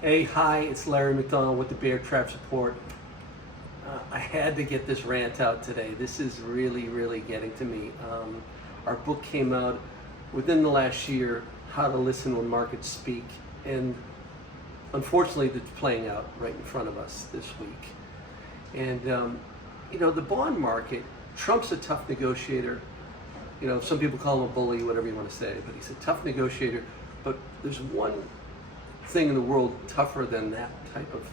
Hey, hi, it's Larry McDonald with the Bear Traps Report. I had to get this rant out today. This is really getting to me. Our book came out within the last year, How to Listen When Markets Speak, and unfortunately it's playing out right in front of us this week. And the bond market, Trump's a tough negotiator. Some people call him a bully, whatever you want to say, but he's a tough negotiator. But there's one thing in the world tougher than that type of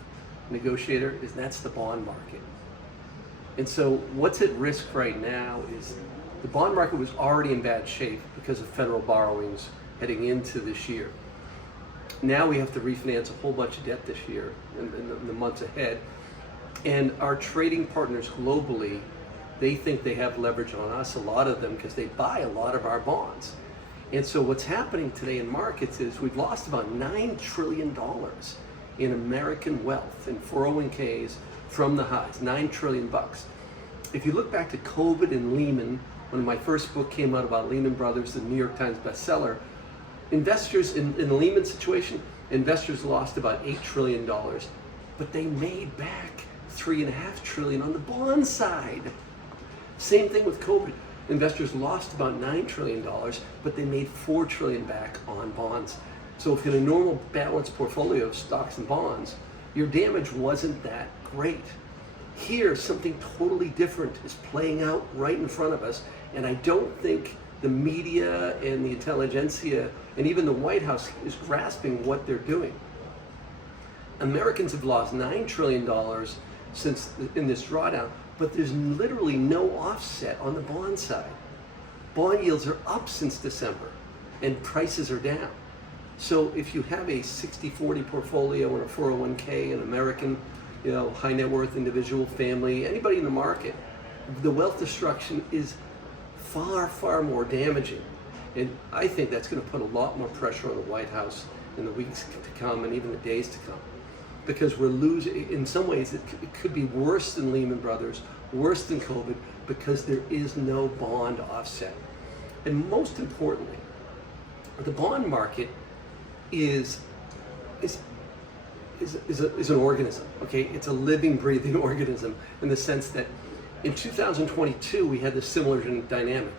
negotiator, is that's the bond market. And so what's at risk right now is the bond market was already in bad shape because of federal borrowings heading into this year. Now we have to refinance a whole bunch of debt this year in the months ahead. And our trading partners globally, they think they have leverage on us, a lot of them, because they buy a lot of our bonds. And so what's happening today in markets is we've lost about $9 trillion in American wealth in 401ks from the highs, $9 trillion. If you look back to COVID and Lehman, when my first book came out about Lehman Brothers, the New York Times bestseller, investors in the Lehman situation, investors lost about $8 trillion, but they made back $3.5 trillion on the bond side. Same thing with COVID. Investors lost about $9 trillion, but they made $4 trillion back on bonds. So if you had a normal balanced portfolio of stocks and bonds, your damage wasn't that great. Here, something totally different is playing out right in front of us, and I don't think the media and the intelligentsia and even the White House is grasping what they're doing. Americans have lost $9 trillion since in this drawdown, but there's literally no offset on the bond side. Bond yields are up since December and prices are down. So if you have a 60-40 portfolio or a 401k, an American, high net worth individual, family, anybody in the market, the wealth destruction is far more damaging. And I think that's going to put a lot more pressure on the White House in the weeks to come and even the days to come. Because we're losing, in some ways it could be worse than Lehman Brothers, worse than COVID, because there is no bond offset. And most importantly, the bond market is an organism, okay? It's a living, breathing organism in the sense that in 2022 we had this similar dynamic.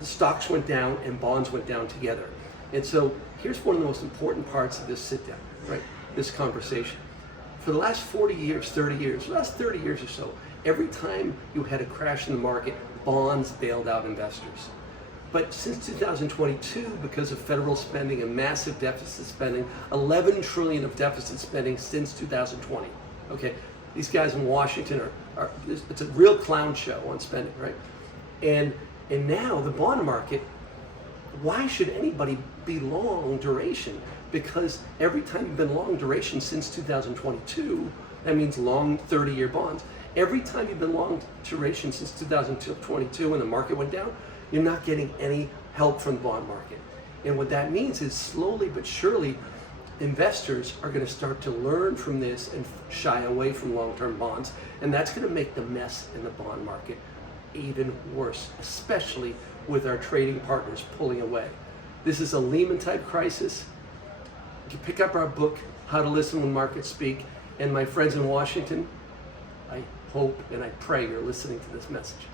The stocks went down and bonds went down together. And so here's one of the most important parts of this sit down, right? This conversation. For the last 40 years, 30 years, last 30 years or so, every time you had a crash in the market, bonds bailed out investors. But since 2022, because of federal spending and massive deficit spending, 11 trillion of deficit spending since 2020. Okay, these guys in Washington it's a real clown show on spending, right? And now the bond market, why should anybody be long duration? Because every time you've been long duration since 2022, that means long 30-year bonds. Every time you've been long duration since 2022 when the market went down, you're not getting any help from the bond market. And what that means is slowly but surely, investors are going to start to learn from this and shy away from long-term bonds. And that's going to make the mess in the bond market even worse, especially with our trading partners pulling away. This is a Lehman type crisis. You pick up our book, How to Listen When Markets Speak, and my friends in Washington, I hope and I pray you're listening to this message.